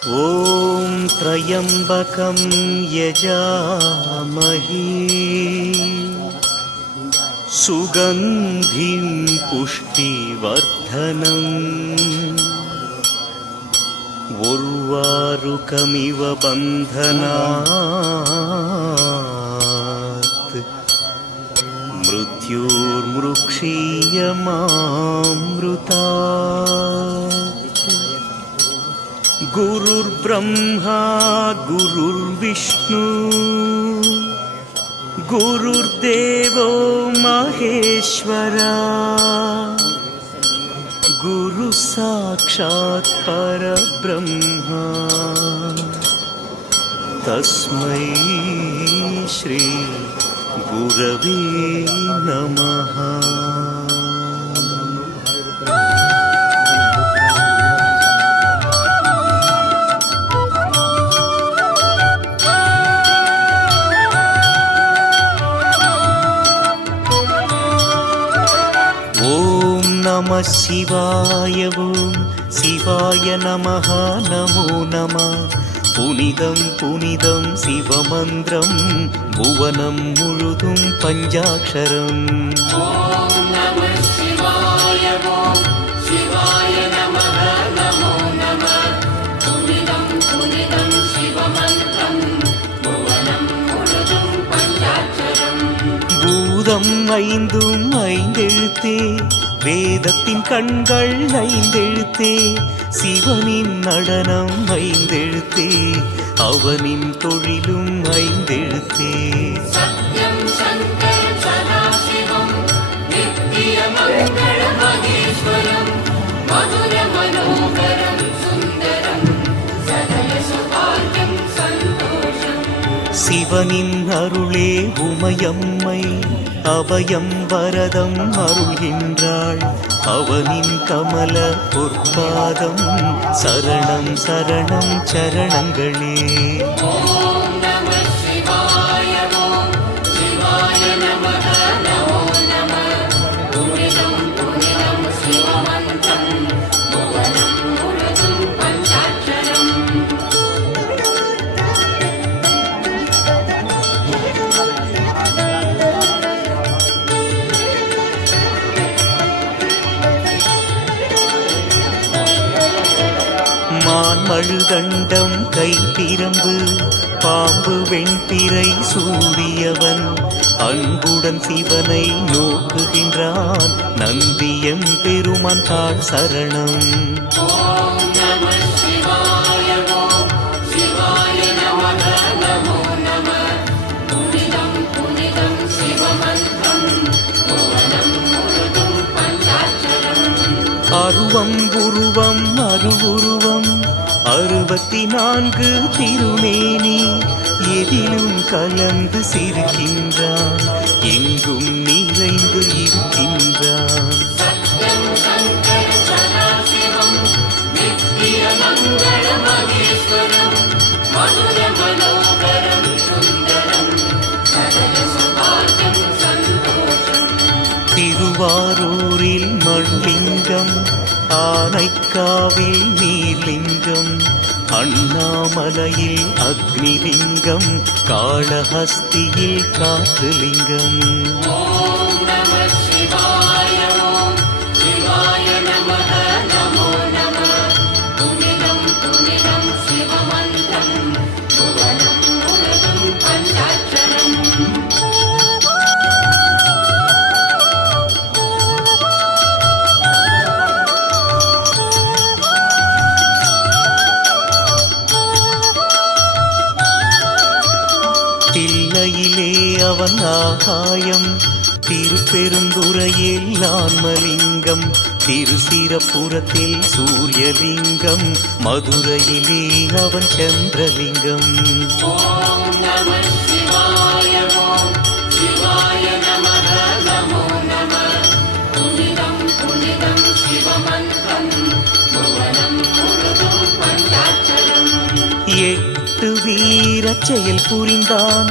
ॐ त्र्यम्बकं यजामहे सुगन्धिं पुष्टिवर्धनम् उर्वारुकमिव बन्धनात् मृत्युर्मृक्षीयमामृतात्। गुरुर्ब्रह्मा गुरुर्विष्णु गुरुर्देवो महेश्वरा गुरु साक्षात् परब्रह्मा तस्मै श्री गुरवे नमः। नमः शिवाय ओम शिवाय नमः नमो नमः। पुनिदं पुनिदं शिवमन्त्रं भुवनं मुळुदुं पञ्चाक्षरम्। ओम नमः शिवाय ओम शिवाय नमः नमो नमः। पुनिदं पुनिदं शिवमन्त्रं भुवनं मुळुदुं पञ्चाक्षरम्। பூதம் ஐந்தும் ஐந்தெழுத்தே வேதத்தின் கண்கள் ஐந்தெழுத்தே சிவனின் நடனம் ஐந்தெழுத்தே அவனின் தொழிலும் ஐந்தெழுத்தே சத்யம் சங்கர சதாசிவம் நித்ய மங்கள மகேஸ்வரம் மதுர மனோகரம் சுந்தரம் சகல சுபாகியம் சந்தோஷம்। சிவனின் அருளே உமையம்மை அபயம் வரதம் அருள்கின்றாள் அவனின் கமல பொற்பாதம் சரணம் சரணம் சரணங்களே। ஓம் நமः சிவாய ஓம் சிவாய நமः நமோ நமः। புனிதம் புனிதம் சிவமந்திரம் புவனம் முழுதும் பஞ்சாட்சரம்। மான்மழுதண்டம் கைப்பிரம்பு பாம்பு வெண்பிறை சூடியவன் அன்புடன் சிவனை நோக்குகின்றான் நந்தியம் பெருமான் தாழ் சரணம்। ஓம் நமः சிவாய ஓம் சிவாய நமः நமோ நமः। புனிதம் புனிதம் சிவமந்திரம் புவனம் முழுதும் பஞ்சாட்சரம்। அருவம் உருவம் அருவுருவம் 64 திருமேனி எதிலும் கலந்து சிரிக்கின்றான் எங்கும் நிறைந்து இருக்கின்றான்। சத்யம் சங்கர சதாசிவம் நித்ய மங்கள மகேஸ்வரம் மதுர மனோகரம் சுந்தரம் சகல சுபாகியம் சந்தோஷம்। திருவாரூரில் மண்லிங்கம் ஆனைக்காவில் நீர்லிங்கம் அண்ணாமலையில் அக்னிலிங்கம் காளஹஸ்தியில் காற்றுலிங்கம்। ஓம் நமः சிவாய ஓம் சிவாய நமः நமோ நமः। புனிதம் புனிதம் சிவமந்திரம் புவனம் முழுதும் பஞ்சாட்சரம்। தில்லையிலே அவன் ஆகாயம் திருப்பெருந்துறையில் ஆன்மலிங்கம் திருசிரபுரத்தில் சூரியலிங்கம் மதுரையிலே அவன் சந்திரலிங்கம்। ஓம் நமः சிவாய ஓம் சிவாய நமः நமோ நமः। புனிதம் புனிதம் சிவமந்திரம் புவனம் முழுதும் பஞ்சாட்சரம்। 8 வீரச் செயல் புரிந்தான்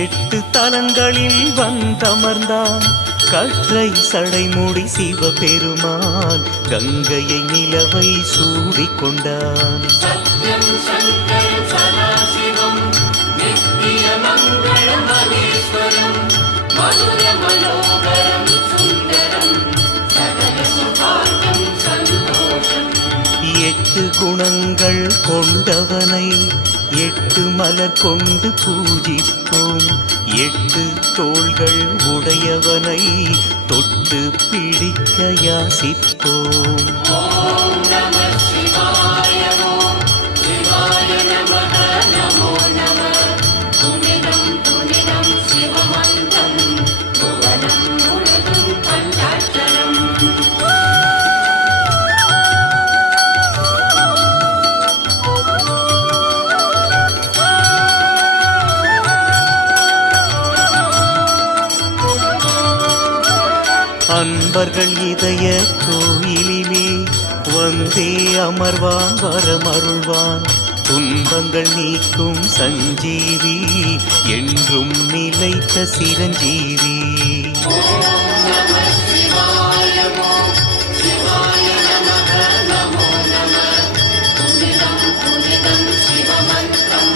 8 தலங்களில் வந்தமர்ந்தான் கற்றை சடைமுடி சிவபெருமான் கங்கையை நிலவை சூடிக்கொண்டான். சத்யம் சங்கரம் சதாசிவம் நித்திய மங்களம் மகேஸ்வரம் மதுர மனோகரம் சுந்தரம் சகல சுபார்க்கம் சந்தோஷம். 8 குணங்கள் கொண்டவனை 8 மலர் கொண்டு பூஜிப்போம். 8 தோள்கள் உடையவனை தொட்டு பிடிக்க யாசிப்போம். ஓம் நம சிவாய ஓம் சிவாய நமः நமோ நமः. புனிதம் புனிதம் சிவமந்திரம் புவனம் முழுதும் பஞ்சாட்சரம். அன்பர்கள் இதய கோயிலிலே வந்தே அமர்வான் வரமருள்வான். துன்பங்கள் நீக்கும் சஞ்சீவி என்றும் நிலைத்த சிரஞ்சீவி. ஓம் நம சிவாய ஓம் சிவாய நமः நமோ நமः. புனிதம் புனிதம் சிவமந்திரம்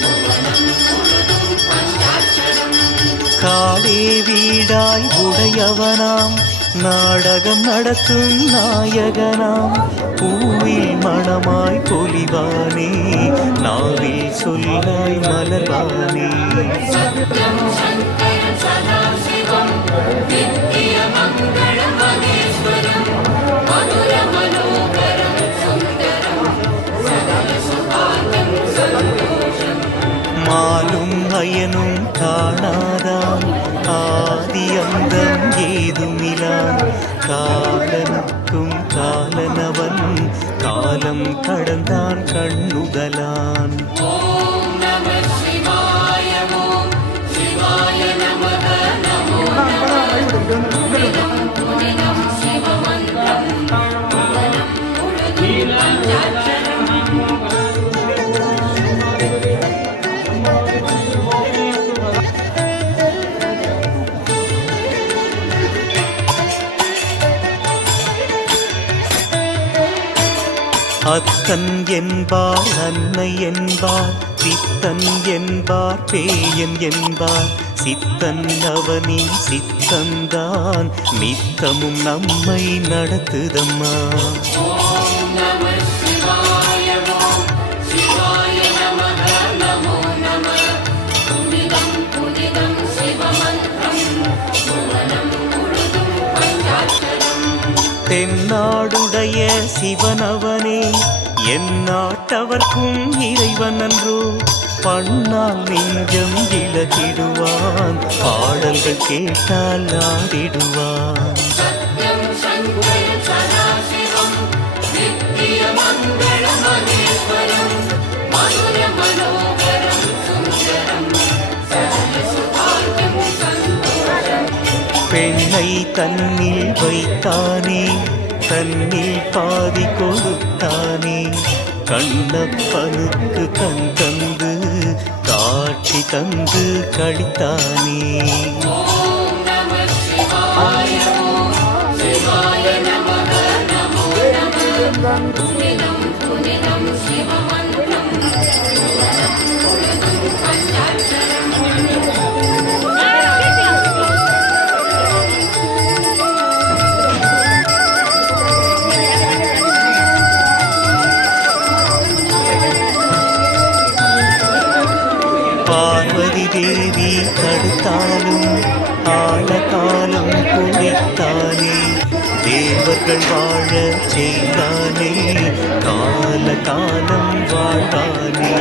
புவனம் முழுதும் பஞ்சாட்சரம். காடே வீடாய் உடையவனாம் நாடகம் நடத்தும் நாயகனாம். பூவில் மணமாய் பொலிவானே நாவில் சொல்லாய் மலர்வானே. சத்யம் சங்கரம் சதாசிவம் நித்திய மங்களம் மகேஸ்வரம் மதுர மனோகரம் சுந்தரம் சகல சுபார்க்கம் சந்தோஷம். மாலும் அயனும் காணாதான் ஆதி அந்தம் ஏதுமிலான். காலனுக்கும் காலனவன் காலம் கடந்தான் கண்ணுதலான். ஓம் நம சிவாய ஓம் சிவாய நமः நமோ நமः. புனிதம் புனிதம் சிவமந்திரம் புவனம் முழுதும் பஞ்சாட்சரம். அத்தன் என்பார் அன்னை என்பார் பித்தன் என்பார் பேயன் என்பார். சித்தன் அவனின் சித்தந்தான் நித்தமும் நம்மை நடத்துதம்மா. ஓம் நம சிவாய ஓம் சிவாய நமः நமோ நமः. புனிதம் புனிதம் சிவமந்திரம் புவனம் முழுதும் பஞ்சாட்சரம். தென்னாடுடைய சிவனவனே எந்நாட்டவர்க்கும் இறைவன் அன்றோ. பண்ணால் நெஞ்சம் இழகிடுவான் பாடல்கள் கேட்டால் ஆடிடுவான். சத்யம் சங்கரம் சதாசிவம் நித்திய மங்களம் மகேஸ்வரம் மதுர மனோகரம் சுந்தரம் சகல சுபார்க்கம் சந்தோஷம். பெண்ணை தன்னில் வைத்தானே தன்னில் பாதி கொடுத்தானே. கண்ணப்பனுக்கு கண் தந்து காட்சி தந்து கழித்தானே. ஓம் நம சிவாய ஓம் சிவாய நமः நமோ நமः. புனிதம் புனிதம் சிவமந்திரம் புவனம் முழுதும் பஞ்சாட்சரம். பார்வதி தேவி தடுத்தாலும் ஆழகாலம் குடித்தானே. தேவர்கள் வாழ செய்தானே கால காலம் வாழ்வானே.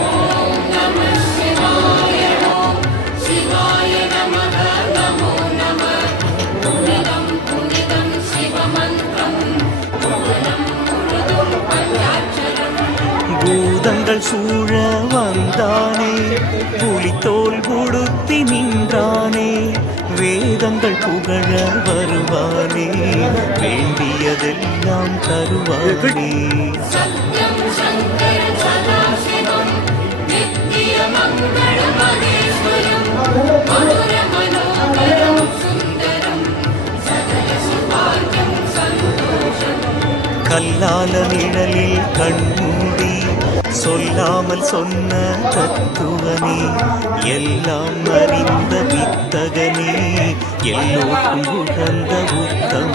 ஓம் நம சிவாய ஓம் சிவாய நமः நமோ நமः. புனிதம் புனிதம் சிவமந்திரம் புவனம் முழுதும் பஞ்சாட்சரம். பூதங்கள் சூழ வந்தானே புலித்தோல் உடுத்தி நின்றானே. வேதங்கள் புகழ வருவானே வேண்டியதெல்லாம் தருவானே. சத்யம் சங்கரம் சதாசிவம் நித்திய மங்களம் மகேஸ்வரம் மதுர மனோகரம் சுந்தரம் கல்லால நிழலில் கண்மூடி சொல்லாமல் சொன்ன தத்துவனே, எல்லாம் அறிந்த வித்தகனே, எல்லோருக்கும் உகந்த உத்தம